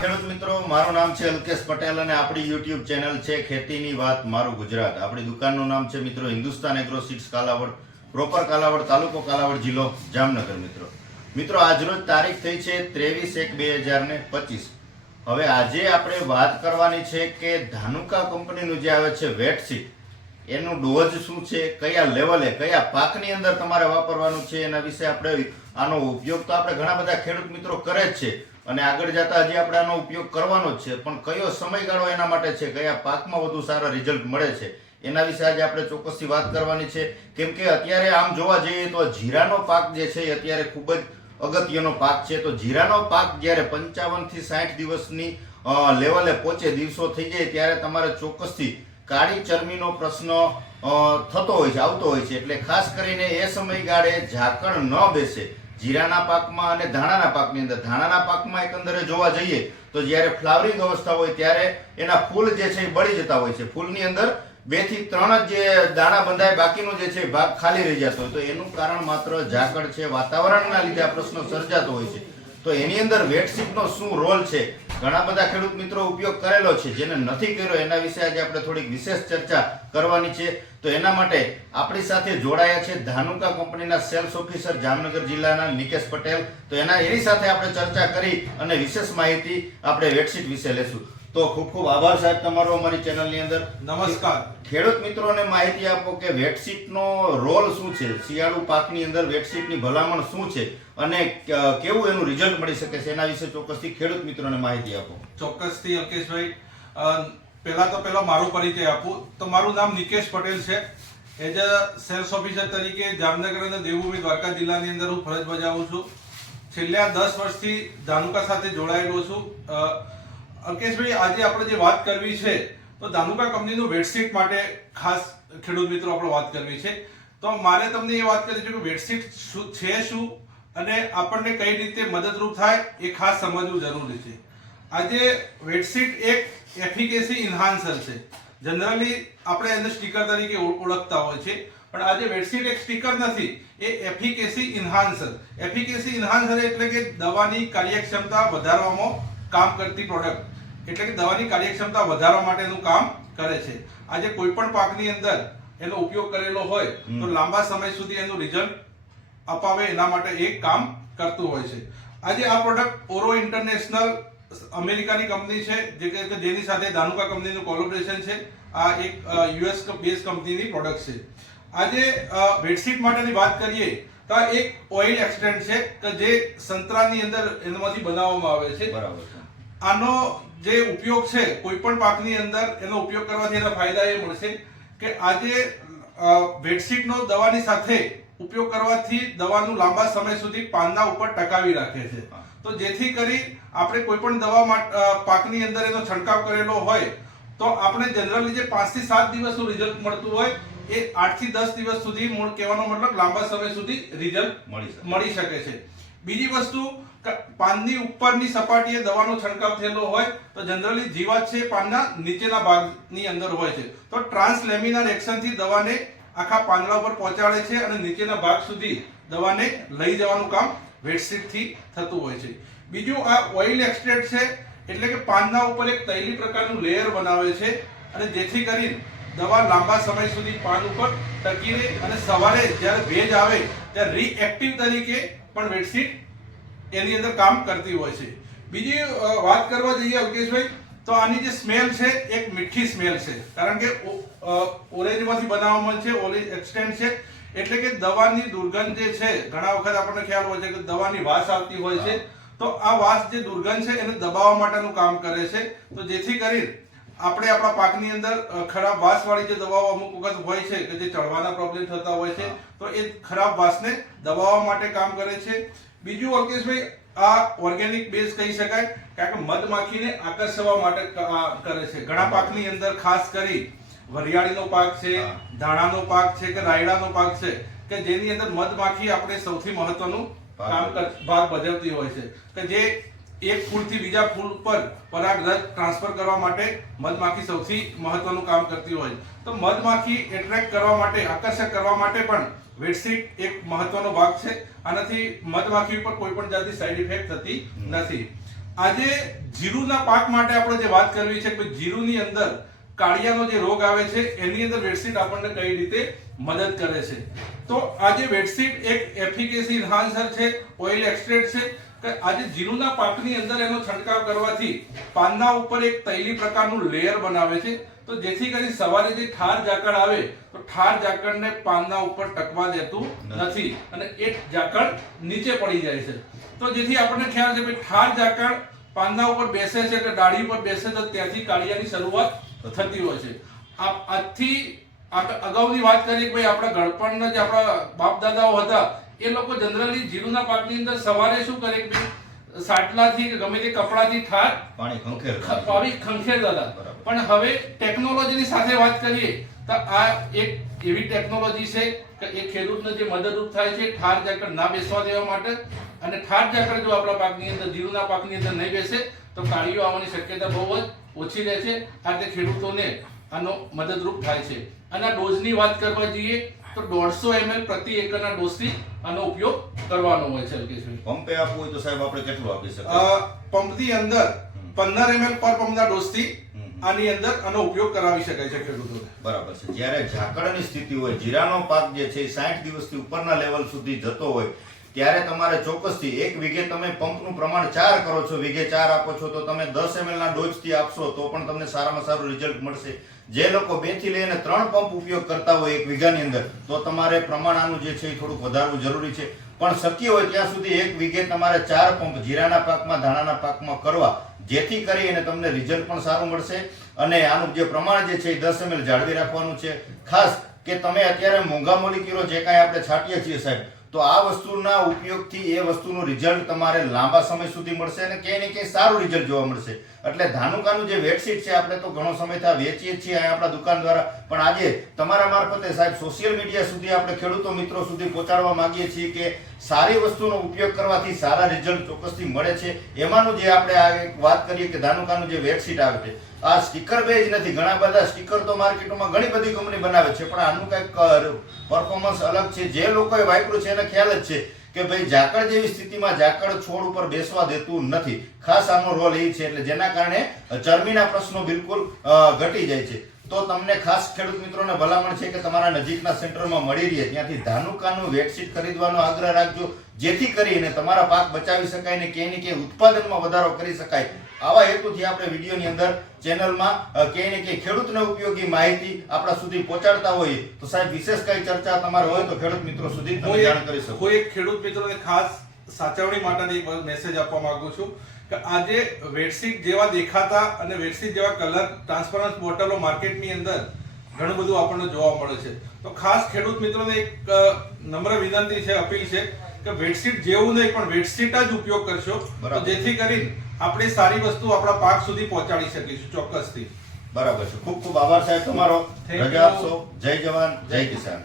ખેડૂત મિત્રો, મારું નામ છે અલ્કેશ પટેલ અને આપણી યુટ્યુબ ચેનલ છે ખેતીની વાત મારું ગુજરાત. આપણી દુકાનનું નામ છે મિત્રો Hindustan agro seeds Kalavad, proper Kalavad, તાલુકો કાલાવડ, જિલ્લો જામનગર. મિત્રો આજરોજ તારીખ થઈ છે 23/1/2025. હવે આજે આપણે વાત કરવાની છે કે ધાનુકા કંપનીનું જે આવે છે વેટસીટ, એનું ડોઝ શું છે, કયા લેવલે કયા પાકની અંદર તમારે વાપરવાનું છે, એના વિશે આપણે આનો ઉપયોગ તો આપણે ઘણા બધા ખેડૂત મિત્રો કરે જ છે અને આગળ જતા હજી આપણે આનો ઉપયોગ કરવાનો જ છે, પણ કયો સમયગાળો એના માટે છે, કયા પાકમાં વધુ સારા રિઝલ્ટ મળે છે, એના વિશે આજે આપણે ચોક્કસથી વાત કરવાની છે. કેમ કે અત્યારે આમ જોવા જઈએ તો જીરાનો પાક જે છે એ અત્યારે ખૂબ જ અગત્યનો પાક છે. તો જીરાનો પાક જ્યારે 55 થી 60 દિવસની લેવલે પહોંચે, દિવસો થઈ જાય, ત્યારે તમારે ચોક્કસથી કાળી ચરમીનો પ્રશ્ન થતો હોય છે, આવતો હોય છે. એટલે ખાસ કરીને એ સમયગાળે ઝાકળ ન બેસે જીરાના પાકમાં અને ધાણાના પાકની અંદર. ધાણાના પાકમાં એકંદરે જોવા જઈએ તો જ્યારે ફ્લાવરિંગ અવસ્થા હોય ત્યારે એના ફૂલ જે છે એ બળી જતા હોય છે. ફૂલની અંદર 2 થી 3 જ જે દાણા બંધાય, બાકીનો જે છે ભાગ ખાલી રહી જતો હોય. તો એનું કારણ માત્ર ઝાકળ છે, વાતાવરણના લીધે આ પ્રશ્ન સર્જાતો હોય છે. તો એની અંદર વેટસીટનો શું રોલ છે, ઘણા બધા ખેડૂત મિત્રો ઉપયોગ કરેલો છે, જેને નથી કર્યો એના વિશે આજે આપણે થોડીક વિશેષ ચર્ચા કરવાની છે. તો એના માટે આપણી સાથે જોડાયા છે ધાનુકા કંપનીના સેલ્સ ઓફિસર જામનગર જિલ્લાના નિકેશ પટેલ. તો એની સાથે આપણે ચર્ચા કરી અને વિશેષ માહિતી આપણે વેટસીટ વિશે લેશું. તો ખૂબ ખૂબ આભાર સાહેબ તમારો અમારી ચેનલની અંદર. નમસ્કાર. ખેડૂત મિત્રોને માહિતી આપો કે વેટસીટનો રોલ શું છે, શિયાળુ પાકની અંદર વેટસીટની ભલામણ શું છે અને કેવું એનું રિઝલ્ટ મળી શકે છે, એના વિશે ચોક્કસથી ખેડૂત મિત્રોને માહિતી આપો. ચોક્કસથી અલ્કેશભાઈ, પહેલા મારો પરિચય આપું તો મારું નામ નિકેશ પટેલ છે. એઝ અ સેલ્સ ઓફિસર તરીકે જામનગર અને દેવભૂમિ દ્વારકા જિલ્લાની અંદર હું ફરજ બજાવું છું. છેલ્લા 10 વર્ષથી ધાનુકા સાથે જોડાયેલો છું. અલ્કેશભાઈ, આજે આપણે જે વાત કરવી છે તો ધાનુકા કંપનીનું વેટસીટ માટે ખાસ ખેડૂત મિત્રો આપણે વાત કરવી છે. તો મારે તમને એ વાત કરવી છે કે વેટસીટ શું છે અને આપણને કઈ રીતે મદદરૂપ થાય એ ખાસ સમજવું જરૂરી છે. આજે વેટસીટ એક એફિકેસી ઇન્હાન્સર છે. જનરલી આપણે એને સ્ટીકર તરીકે ઓળખતા હોય છે, પણ આજે વેટસીટ એક સ્ટીકર નથી, એ એફિકેસી ઇન્હાન્સર. એફિકેસી ઇન્હાન્સર એટલે કે દવાની કાર્યક્ષમતા વધારવામાં કામ કરતી પ્રોડક્ટ, એટલે કે દવાની કાર્યક્ષમતા વધારવા માટેનું કામ કરે છે. આજે કોઈ પણ પાકની અંદર એનો ઉપયોગ કરેલો હોય તો લાંબા સમય સુધી એનું રિઝલ્ટ અપાવે, એના માટે એક કામ કરતું હોય છે. આજે આ પ્રોડક્ટ ઓરો ઇન્ટરનેશનલ અમેરિકાની કંપની છે, જેની સાથે ધાનુકા કંપનીનું કોલેબોરેશન છે. આ એક યુએસ બેઝ કંપનીની પ્રોડક્ટ છે. આજે વેટસીટ માટેની વાત કરીએ તો આ એક ઓઇલ એક્સટ્રેન્ટ છે કે જે સંતરાની અંદર એમાંથી બનાવવામાં આવે છે. બરાબર. આનો જે ઉપયોગ છે કોઈ પણ પાકની અંદર એનો ઉપયોગ કરવાથી એના ફાયદા એ મળશે કે આજે વેટસીટનો દવાની સાથે ઉપયોગ કરવાથી દવાનું લાંબા સમય સુધી પાંદડા ઉપર ટકાવી રાખે છે. તો જેથી કરી આપણે કોઈ પણ દવા પાકની અંદર એનો છંટકાવ કરેલો હોય તો આપણે જનરલી જે 5 થી 7 દિવસનું રિઝલ્ટ મળતું હોય એ 8 થી 10 દિવસ સુધી, મૂળ કહેવાનો મતલબ લાંબા સમય સુધી રિઝલ્ટ મળી શકે છે. બીજી વસ્તુ, પાનની ઉપરની સપાટીએ દવાનો છંટકાવ થયેલો હોય તો જનરલી જીવાત છે પાનના નીચેના ભાગની અંદર હોય છે, તો ટ્રાન્સલેમિનાર એક્શનથી દવાને આખા પાંદડા ઉપર પહોંચાડે છે અને નીચેના ભાગ સુધી દવાને લઈ જવાનું કામ વેટસીટથી થતું હોય છે. બીજું, આ ઓઇલ એક્સટ્રેક્ટ છે, એટલે કે પાંદડા ઉપર એક તૈલી પ્રકારનું લેયર બનાવે છે અને જેથી કરી દવા લાંબા સમય સુધી પાન ઉપર ટકી રહે અને સવારે જ્યારે ભેજ આવે ત્યારે રીએક્ટિવ તરીકે પણ વેટસીટ એની અંદર કામ કરતી હોય છે. બીજી વાત કરવા જઈએ અલ્કેશભાઈ, તો આની જે સ્મેલ છે એક મીઠી સ્મેલ છે, કારણ કે ઓરેન્જમાંથી બનાવવામાં છે, ઓરેન્જ એક્સટેન્ટ છે, એટલે કે દવાની દુર્ગંધ જે છે, ઘણા વખત આપણને ખ્યાલ હોય છે કે દવાની વાસ આવતી હોય છે, તો આ વાસ જે દુર્ગંધ છે એને દબાવવા માટેનું કામ કરે છે. તો જેથી કરી આપણે આપણા પાકની અંદર ખરાબ વાસવાળી જે દવાઓ અમુક વખત હોય છે કે જે ચડવાના પ્રોબ્લેમ થતા હોય છે, તો એ ખરાબ વાસને દબાવવા માટે કામ કરે છે. બીજું અલ્કેશભાઈ, આ ઓર્ગેનિક બેઝ કહી શકાય, કારણ કે મધમાખીને આકર્ષવા માટે કરે છે. ઘણા પાકની અંદર ખાસ કરી વરિયાળીનો પાક છે, ધાણાનો પાક છે કે રાયડાનો પાક છે કે જેની અંદર મધમાખી આપણે સૌથી મહત્વનું ભાગ ભજવતી હોય છે, કે જે એક ફૂલથી બીજા ફૂલ પર પરાગરજ ટ્રાન્સફર કરવા માટે મધમાખી સૌથી મહત્વનું કામ કરતી હોય. તો મધમાખી એટ્રેક્ટ કરવા માટે, આકર્ષક કરવા માટે પણ વેટસીટ એક મહત્વનો ભાગ છે. આનાથી મધમાખી ઉપર કોઈ પણ જાતની સાઈડ ઇફેક્ટ થતી નથી. આજે જીરુના પાક માટે આપણે જે વાત કરવી છે કે જીરુની અંદર કાળિયાનો જે રોગ આવે છે એની અંદર વેટસીટ આપણને કઈ રીતે મદદ કરે છે. તો આજે વેટસીટ એક એફિકેસી એન્હાન્સર છે, ઓઇલ એક્સટ્રેક્ટ છે કે આજે જીરુના પાકની અંદર એનો છંટકાવ કરવાથી પાંદા ઉપર એક તૈલી પ્રકારનું લેયર બનાવે છે. તો જેથી કરી સવારે જે ઠાર ઝાકળ આવે તો ઠાર ઝાકળને પાંદા ઉપર ટકવા દેતું નથી અને એ ઝાકળ નીચે પડી જાય છે. તો જેથી આપણને ખ્યાલ છે કે ઠાર ઝાકળ પાંદા ઉપર બેસે છે કે ડાળી ઉપર બેસે તો ત્યાંથી કાળિયાની શરૂઆત થતી હોય છે. આજથી અગાઉની વાત કરીએ કે ભાઈ આપણા ગળપણના જે આપણા બાપ દાદાઓ હતા એ લોકો જનરલી જીરુના પાકની અંદર સવારે શું કરે કે સાટલાથી કે ગમે તે કપડાથી ઠાર પાણી ખંખેરતા હતા. પણ હવે ટેકનોલોજીની સાથે વાત કરીએ તો આ એક એવી ટેકનોલોજી છે કે એ ખેડૂતને જે મદદરૂપ થાય છે ઠાર ઝાકળ ના બેસવા દેવા માટે. અને ઠાર ઝાકળ જો આપણા પાકની અંદર જીરુના પાકની અંદર નહીં બેસે તો કાળીઓ આવવાની શક્યતા બહુ જ ઓછી રહે છે. આ રીતે ખેડૂતોને આનો મદદરૂપ થાય છે. અને આ ડોઝની વાત કરવા જઈએ તો 150 ml પ્રતિ એકરના ડોઝથી આનો ઉપયોગ કરવાનો હોય છે. અલ્કેશભાઈ, પંપે આપવું હોય તો સાહેબ આપણે કેટલું આપી શકીએ? પંપની અંદર 15 ml પર પંપના ડોઝથી આની અંદર આનો ઉપયોગ કરાવી શકાય છે ખેડૂતોને. બરાબર છે. જ્યારે ઝાકળની સ્થિતિ હોય, જીરાનો પાક જે છે 60 દિવસથી ઉપરના લેવલ સુધી જતો હોય ત્યારે તમારે ચોક્કસથી 1 વીઘે તમે પંપનું પ્રમાણ 4 કરો છો, વીઘે 4 આપો છો તો તમે 10 ml ના ડોઝથી આપશો તો પણ તમને સારામાં સારું રિઝલ્ટ મળશે. જે લોકો 2 થી લઈને 3 પંપ ઉપયોગ કરતા હોય 1 વીઘાની અંદર તો તમારે પ્રમાણ આનું જે છે એ થોડુંક વધારવું જરૂરી છે. પણ શક્ય હોય ત્યાં સુધી 1 વીઘે તમારે 4 પંપ જીરાના પાકમાં, ધાણાના પાકમાં કરવા, જેથી કરીને તમને રિઝલ્ટ પણ સારું મળશે. અને આનું જે પ્રમાણ જે છે એ 10 ml જાળવી રાખવાનું છે. ખાસ કે તમે અત્યારે મોંઘા મોલિક્યુલો જે કાંઈ આપણે છાંટીએ છીએ સાહેબ, તો આ વસ્તુના ઉપયોગથી એ વસ્તુનું રિઝલ્ટ તમારે લાંબા સમય સુધી મળશે અને ક્યાંય ને ક્યાંય સારું રિઝલ્ટ જોવા મળશે. એટલે ધાનુકાનું જે વેટસીટ છે આપણે તો ઘણો સમયથી આ વેચીએ છીએ આપણા દુકાન દ્વારા, પણ આજે તમારા મારફતે સાહેબ સોશિયલ મીડિયા સુધી આપણે ખેડૂતો મિત્રો સુધી પહોંચાડવા માંગીએ છીએ કે સારી વસ્તુનો ઉપયોગ કરવાથી સારા રિઝલ્ટ ચોક્કસથી મળે છે. એમાંનું જે આપણે આ એક વાત કરીએ કે ધાનુકાનું જે વેટસીટ આવે છે, આ સ્ટીકર બેઝ નથી. ઘણા બધા સ્ટીકર તો માર્કેટમાં ઘણી બધી કંપની બનાવે છે, પણ આનું કંઈક પરફોર્મન્સ અલગ છે. જે લોકોએ વાપર્યું છે એને ખ્યાલ જ છે કે ભાઈ ઝાકળ જેવી સ્થિતિમાં ઝાકળ છોડ ઉપર બેસવા દેતું નથી. ખાસ આનો રોલ એ છે એટલે જેના કારણે ચરબીના પ્રશ્નો બિલકુલ ઘટી જાય છે. તો તમને ખાસ ખેડૂત મિત્રોને ભલામણ છે કે તમારા નજીકના સેન્ટરમાં મળી રહે ત્યાંથી ધાનુકાનું વેટસીટ ખરીદવાનો આગ્રહ રાખજો, જેથી કરીને તમારા પાક બચાવી શકાય ને ક્યાંય ને ક્યાંય ઉત્પાદનમાં વધારો કરી શકાય. આવા હેતુથી આપણે વિડીયોની અંદર ચેનલમાં ક્યાંય ને ક્યાંય ખેડૂતને ઉપયોગી માહિતી આપણા સુધી પહોંચાડતા હોઈએ. તો સાહેબ વિશેષ કઈ ચર્ચા તમારે હોય તો ખેડૂત મિત્રો સુધી તમે જાણ કરી શકો. હું એક ખેડૂત મિત્રોને ખાસ સાચવણી માટેનો એક મેસેજ આપવા માંગુ છું કે આજે વેટસીટ જેવા દેખાતા અને વેટસીટ જેવા કલર ટ્રાન્સપરન્ટ બોટલો માર્કેટની અંદર ઘણું બધું આપણને જોવા મળે છે. તો ખાસ ખેડૂત મિત્રોને એક નમ્ર વિનંતી છે, અપીલ છે કે વેટસીટ જેવું નહીં પણ વેટસીટ જ ઉપયોગ કરશો તો જેથી કરીને આપણે સારી વસ્તુ આપણા પાક સુધી પહોંચાડી શકીશું ચોક્કસથી. બરાબર છે. ખૂબ ખૂબ આભાર સાહેબ તમારો. રજા આપશો. જય જવાન, જય કિસાન.